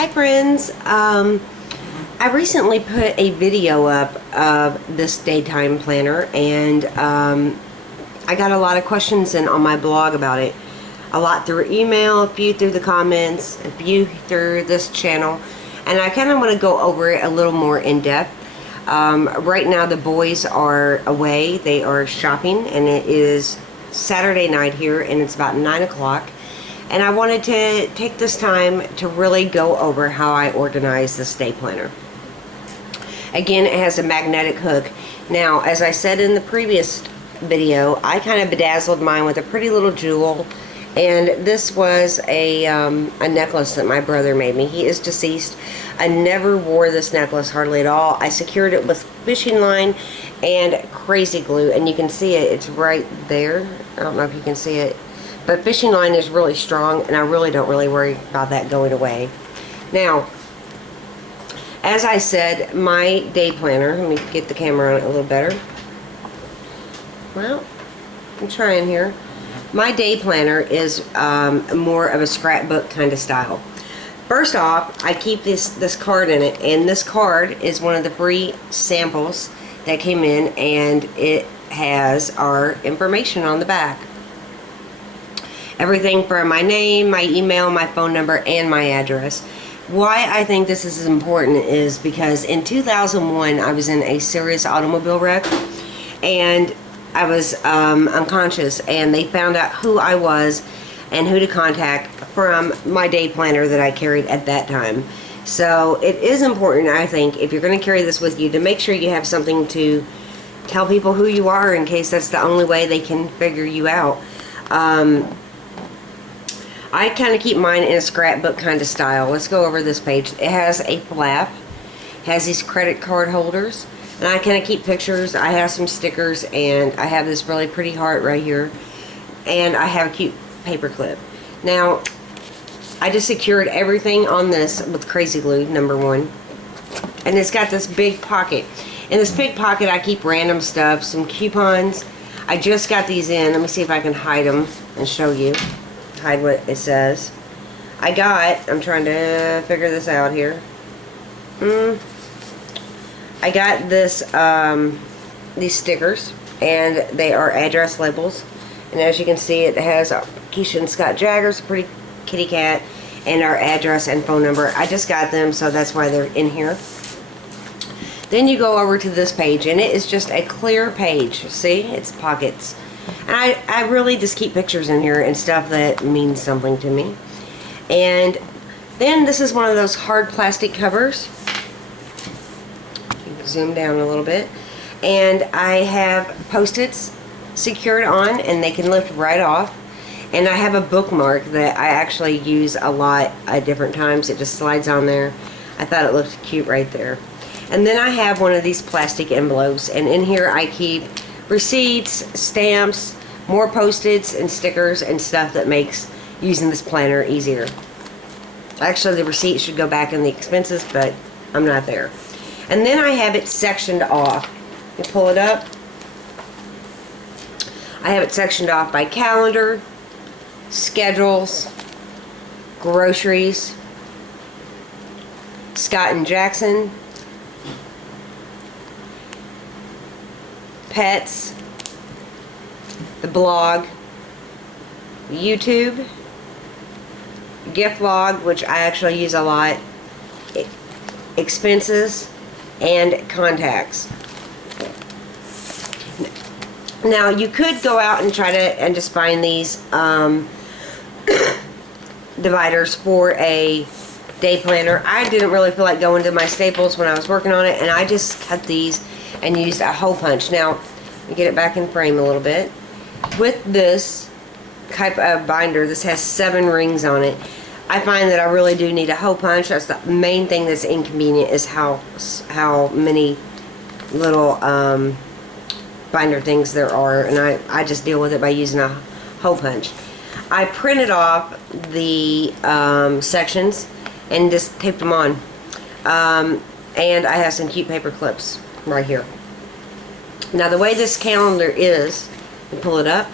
Hi friends, I recently put a video up of this daytime planner, and I got a lot of questions in on my blog about it. A lot through email, a few through the comments, a few through this channel, and I kind of want to go over it a little more in depth. Right now the boys are away, they are shopping, and it is Saturday night here and it's about 9 o'clock. And I wanted to take this time to really go over how I organize this day planner. Again, it has a magnetic hook. Now, as I said in the previous video, I kind of bedazzled mine with a pretty little jewel. And this was a necklace that my brother made me. He is deceased. I never wore this necklace hardly at all. I secured it with fishing line and crazy glue. And you can see it, it's right there. I don't know if you can see it. But fishing line is really strong, and I really don't worry about that going away. Now, as I said, my day planner, let me get the camera on it a little better. Well, I'm trying here. My day planner is more of a scrapbook kind of style. First off, I keep this card in it, and this card is one of the free samples that came in, and it has our information on the back. Everything from my name, my email, my phone number, and my address. Why I think this is important is because in 2001, I was in a serious automobile wreck, and I was unconscious, and they found out who I was and who to contact from my day planner that I carried at that time. So it is important, I think, if you're going to carry this with you, to make sure you have something to tell people who you are, in case that's the only way they can figure you out. I kind of keep mine in a scrapbook kind of style. Let's go over this page. It has a flap, has these credit card holders, and I kind of keep pictures. I have some stickers, and I have this really pretty heart right here, and I have a cute paper clip. Now, I just secured everything on this with crazy glue, number one, and it's got this big pocket. In this big pocket, I keep random stuff, some coupons. I just got these in. Let me see if I can hide them and show you. Hide what it says. I'm trying to figure this out here. I got this, these stickers, and they are address labels. And as you can see, it has Keisha and Scott Jagger's pretty kitty cat, and our address and phone number. I just got them, so that's why they're in here. Then you go over to this page, and it is just a clear page. See, it's pockets. And I really just keep pictures in here and stuff that means something to me. And then this is one of those hard plastic covers. You can zoom down a little bit. And I have Post-its secured on, and they can lift right off. And I have a bookmark that I actually use a lot at different times. It just slides on there. I thought it looked cute right there. And then I have one of these plastic envelopes, and in here I keep receipts, stamps, more Post-its and stickers and stuff that makes using this planner easier. Actually, the receipt should go back in the expenses, but I'm not there. And then I have it sectioned off. You pull it up. I have it sectioned off by calendar, schedules, groceries, Scott and Jackson, pets, the blog, YouTube, gift log, which I actually use a lot, expenses, and contacts. Now, you could go out and try to just find these dividers for a day planner. I didn't really feel like going to my Staples when I was working on it, and I just cut these and used a hole punch. Now, let me get it back in frame a little bit. With this type of binder, this has 7 rings on it. I find that I really do need a hole punch. That's the main thing that's inconvenient, is how many little binder things there are, and I just deal with it by using a hole punch. I printed off the sections and just taped them on. And I have some cute paper clips right here. Now, the way this calendar is, you pull it up,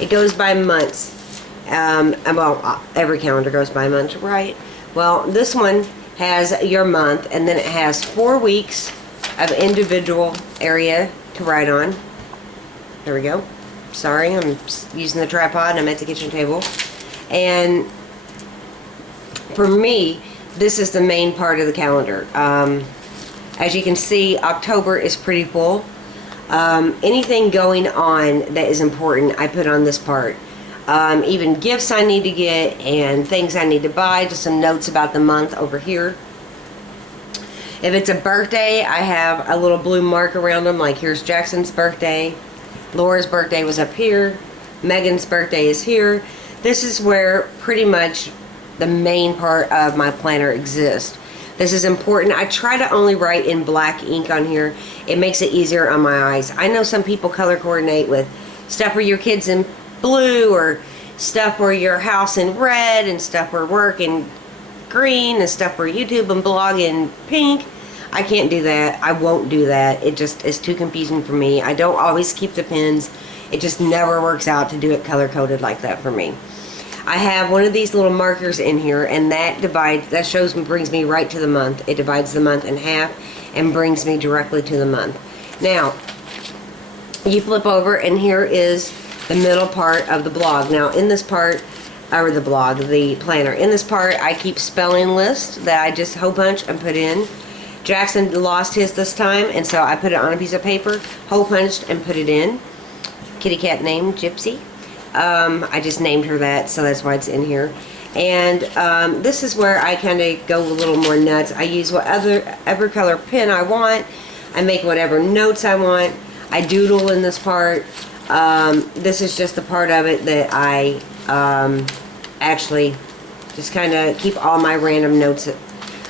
it goes by months. Well, every calendar goes by months, right? Well, this one has your month, and then it has 4 weeks of individual area to write on. There we go. Sorry, I'm using the tripod and I'm at the kitchen table. And for me, this is the main part of the calendar. As you can see, October is pretty full. Anything going on that is important, I put on this part. Even gifts I need to get and things I need to buy, just some notes about the month over here. If it's a birthday, I have a little blue mark around them, like here's Jackson's birthday. Laura's birthday was up here. Megan's birthday is here. This is where pretty much the main part of my planner exists. This is important. I try to only write in black ink on here. It makes it easier on my eyes. I know some people color coordinate with stuff for your kids in blue, or stuff for your house in red, and stuff for work in green, and stuff for YouTube and blog in pink. I can't do that. I won't do that. It just is too confusing for me. I don't always keep the pens. It just never works out to do it color coded like that for me. I have one of these little markers in here, and that brings me right to the month. It divides the month in half and brings me directly to the month. Now, you flip over, and here is the middle part of the blog. Now, in this part, or the planner, in this part, I keep spelling lists that I just hole punch and put in. Jackson lost his this time, and so I put it on a piece of paper, hole punched, and put it in. Kitty cat name, Gypsy. I just named her that, so that's why it's in here. And this is where I kind of go a little more nuts. I use whatever color pen I want. I make whatever notes I want. I doodle in this part. This is just the part of it that I actually just kind of keep all my random notes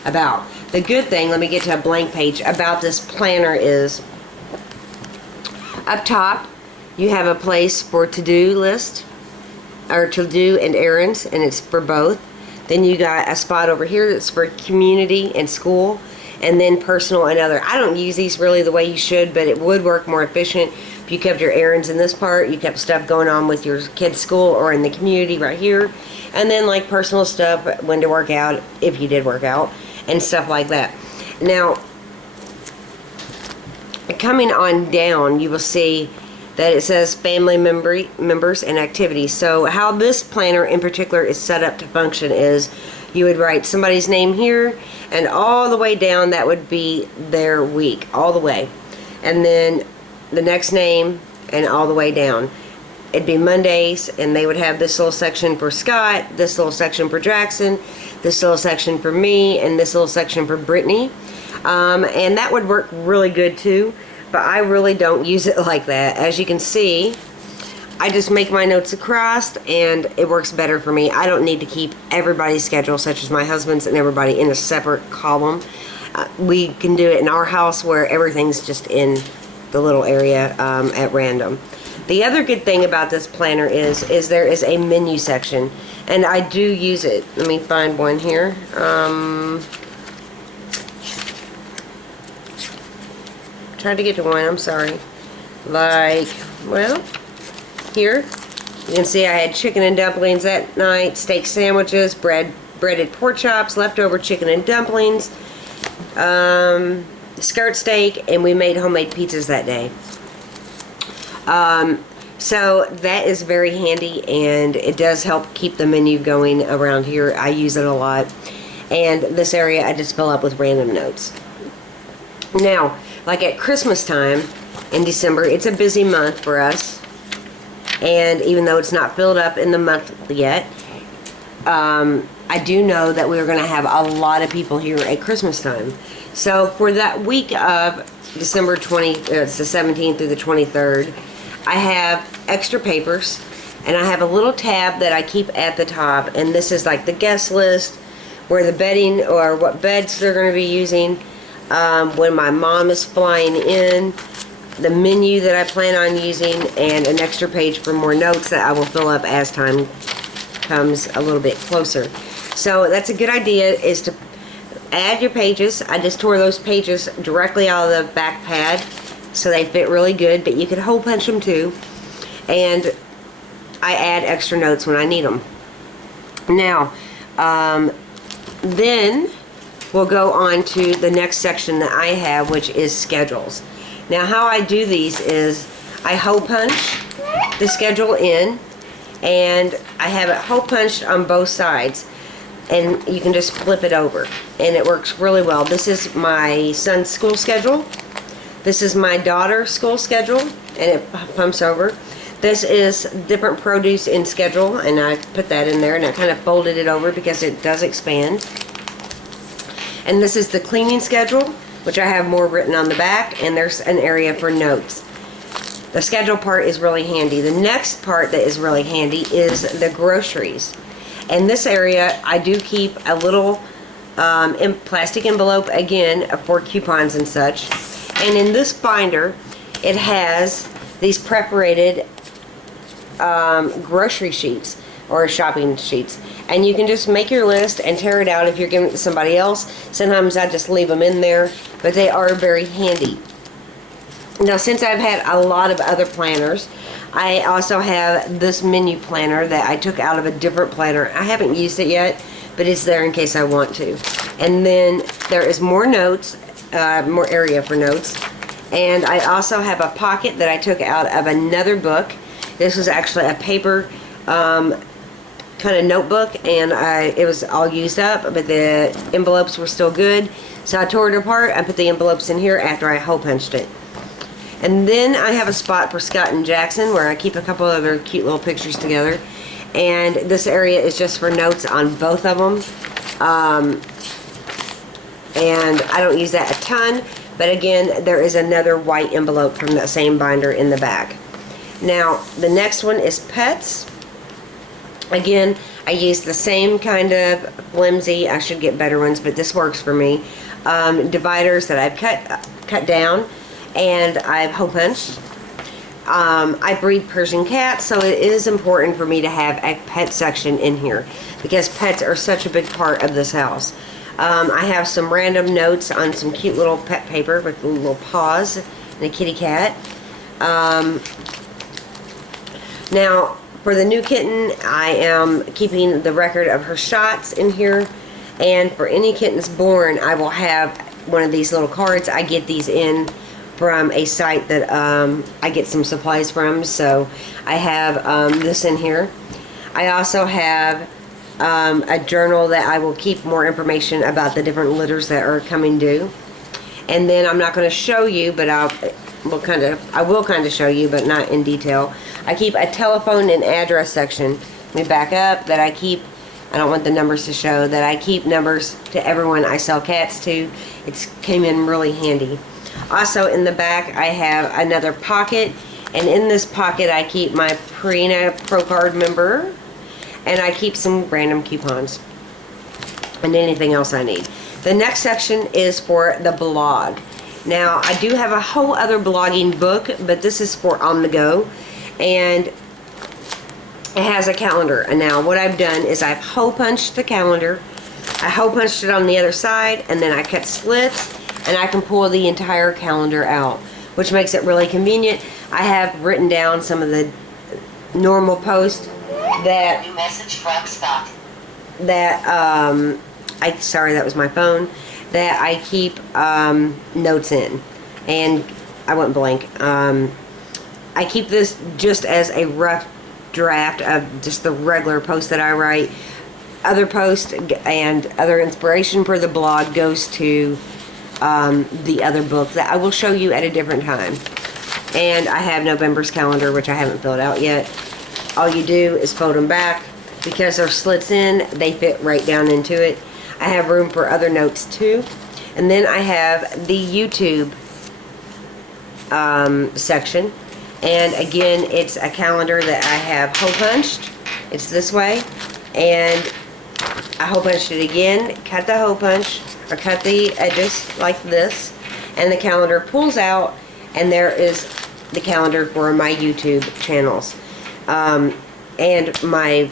about. The good thing, let me get to a blank page, about this planner is up top you have a place for to-do list, or to-do and errands, and it's for both. Then you got a spot over here that's for community and school, and then personal and other. I don't use these really the way you should, but it would work more efficient if you kept your errands in this part, you kept stuff going on with your kids' school or in the community right here, and then like personal stuff, when to work out, if you did work out, and stuff like that. Now, coming on down, you will see that it says family members and activities. So how this planner in particular is set up to function is you would write somebody's name here, and all the way down that would be their week, all the way. And then the next name, and all the way down. It'd be Mondays, and they would have this little section for Scott, this little section for Jackson, this little section for me, and this little section for Brittany. And that would work really good too, but I really don't use it like that. As you can see, I just make my notes across, and it works better for me. I don't need to keep everybody's schedule, such as my husband's and everybody, in a separate column. We can do it in our house where everything's just in the little area at random. The other good thing about this planner is there is a menu section, and I do use it. Let me find one here. Tried to get to one, I'm sorry. Like, well, here you can see I had chicken and dumplings that night, steak sandwiches, breaded pork chops, leftover chicken and dumplings, skirt steak, and we made homemade pizzas that day. So that is very handy, and it does help keep the menu going around here. I use it a lot, and this area I just fill up with random notes. Now, like at Christmas time in December, it's a busy month for us, and even though it's not filled up in the month yet, I do know that we're going to have a lot of people here at Christmas time. So for that week of December it's the 17th through the 23rd, I have extra papers, and I have a little tab that I keep at the top, and this is like the guest list, where the bedding, or what beds they're going to be using, when my mom is flying in, the menu that I plan on using, and an extra page for more notes that I will fill up as time comes a little bit closer. So that's a good idea, is to add your pages. I just tore those pages directly out of the back pad, so they fit really good, but you could hole punch them too. And I add extra notes when I need them. Now, Then we'll go on to the next section that I have, which is schedules. Now how I do these is I hole punch the schedule in, and I have it hole punched on both sides, and you can just flip it over and it works really well. This is my son's school schedule. This is my daughter's school schedule, and it pumps over. This is different produce in schedule, and I put that in there, and I kind of folded it over because it does expand. And this is the cleaning schedule, which I have more written on the back, and there's an area for notes. The schedule part is really handy. The next part that is really handy is the groceries. In this area, I do keep a little plastic envelope, again, for coupons and such. And in this binder, it has these preparated grocery sheets or shopping sheets. And you can just make your list and tear it out if you're giving it to somebody else. Sometimes I just leave them in there, but they are very handy. Now, since I've had a lot of other planners, I also have this menu planner that I took out of a different planner. I haven't used it yet, but it's there in case I want to. And then there is more notes, more area for notes. And I also have a pocket that I took out of another book. This was actually a paper kind of notebook, and it was all used up, but the envelopes were still good. So I tore it apart. I put the envelopes in here after I hole punched it. And then I have a spot for Scott and Jackson where I keep a couple other cute little pictures together. And this area is just for notes on both of them. And I don't use that a ton, but again, there is another white envelope from that same binder in the back. Now, the next one is pets. Again, I use the same kind of flimsy, I should get better ones, but this works for me, dividers that I've cut down, and I've hole punched. I breed Persian cats, so it is important for me to have a pet section in here because pets are such a big part of this house. I have some random notes on some cute little pet paper with little paws and a kitty cat. Now, for the new kitten, I am keeping the record of her shots in here, and for any kittens born, I will have one of these little cards. I get these in from a site that I get some supplies from, so I have this in here. I also have a journal that I will keep more information about the different litters that are coming due. And then I'm not going to show you, but I will kind of show you, but not in detail. I keep a telephone and address section. Let me back up. That I keep. I don't want the numbers to show. That I keep numbers to everyone I sell cats to. It came in really handy. Also in the back, I have another pocket, and in this pocket I keep my Purina Pro Card member, and I keep some random coupons and anything else I need. The next section is for the blog. Now, I do have a whole other blogging book, but this is for on the go, and it has a calendar. And now what I've done is I've hole punched the calendar. I hole punched it on the other side, and then I cut slits, and I can pull the entire calendar out, which makes it really convenient. I have written down some of the normal posts that new message from Scott. Sorry, that was my phone, that I keep notes in, and I went blank. I keep this just as a rough draft of just the regular posts that I write. Other posts and other inspiration for the blog goes to the other book that I will show you at a different time. And I have November's calendar, which I haven't filled out yet. All you do is fold them back. Because they're slits in, they fit right down into it. I have room for other notes too. And then I have the YouTube section. And again, it's a calendar that I have hole punched. It's this way. And I hole punched it again, cut the hole punch, or cut the edges like this. And the calendar pulls out, and there is the calendar for my YouTube channels. And my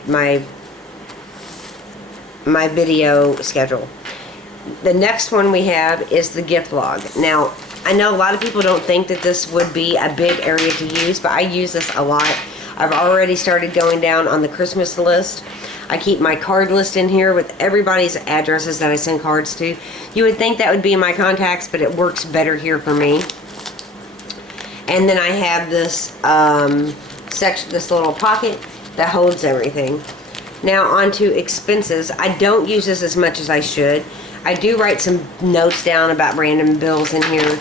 video schedule. The next one we have is the gift log. Now, I know a lot of people don't think that this would be a big area to use, but I use this a lot. I've already started going down on the Christmas list. I keep my card list in here with everybody's addresses that I send cards to. You would think that would be in my contacts, but it works better here for me. And then I have this section, this little pocket that holds everything. Now onto expenses. I don't use this as much as I should. I do write some notes down about random bills in here.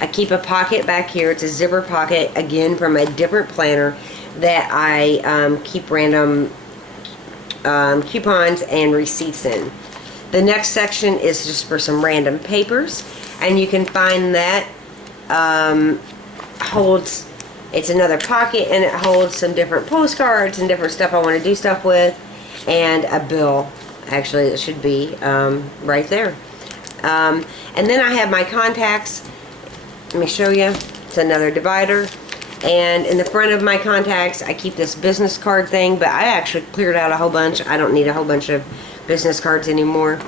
I keep a pocket back here. It's a zipper pocket, again from a different planner that I keep random coupons and receipts in. The next section is just for some random papers, and you can find that holds, it's another pocket, and it holds some different postcards and different stuff I want to do stuff with, and a bill. Actually, it should be right there. And then I have my contacts. Let me show you. It's another divider. And in the front of my contacts, I keep this business card thing, but I actually cleared out a whole bunch. I don't need a whole bunch of business cards anymore.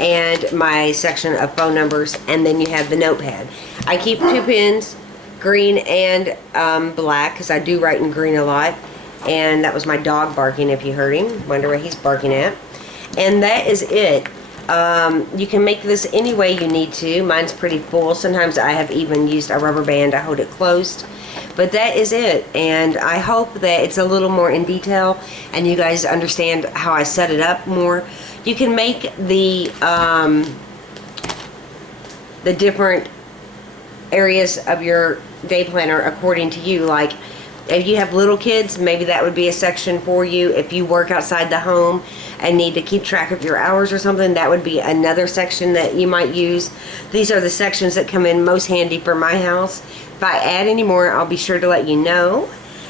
And my section of phone numbers, and then you have the notepad. I keep 2 pens, green and black, because I do write in green a lot. And that was my dog barking, if you heard him. Wonder what he's barking at. And that is it. You can make this any way you need to. Mine's pretty full. Sometimes I have even used a rubber band to hold it closed. But that is it. And I hope that it's a little more in detail and you guys understand how I set it up more. You can make the different areas of your day planner according to you. Like, if you have little kids, maybe that would be a section for you. If you work outside the home and need to keep track of your hours or something, that would be another section that you might use. These are the sections that come in most handy for my house. If I add any more, I'll be sure to let you know.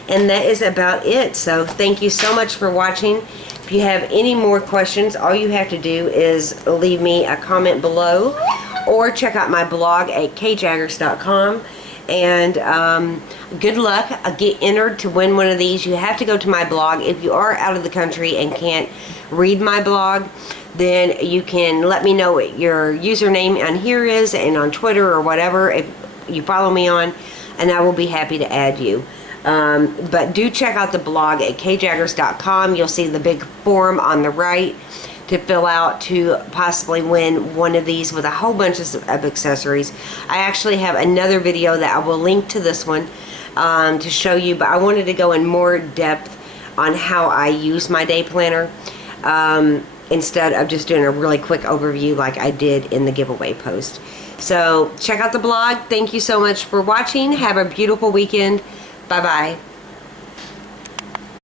And that is about it. So thank you so much for watching. If you have any more questions, all you have to do is leave me a comment below or check out my blog at kjaggers.com. And good luck. Get entered to win one of these. You have to go to my blog. If you are out of the country and can't read my blog, then you can let me know what your username on here is, and on Twitter or whatever, if you follow me on, and I will be happy to add you. But do check out the blog at kjaggers.com. You'll see the big form on the right to fill out to possibly win one of these with a whole bunch of accessories. I actually have another video that I will link to this one to show you, but I wanted to go in more depth on how I use my day planner instead of just doing a really quick overview like I did in the giveaway post. So check out the blog. Thank you so much for watching. Have a beautiful weekend. Bye-bye.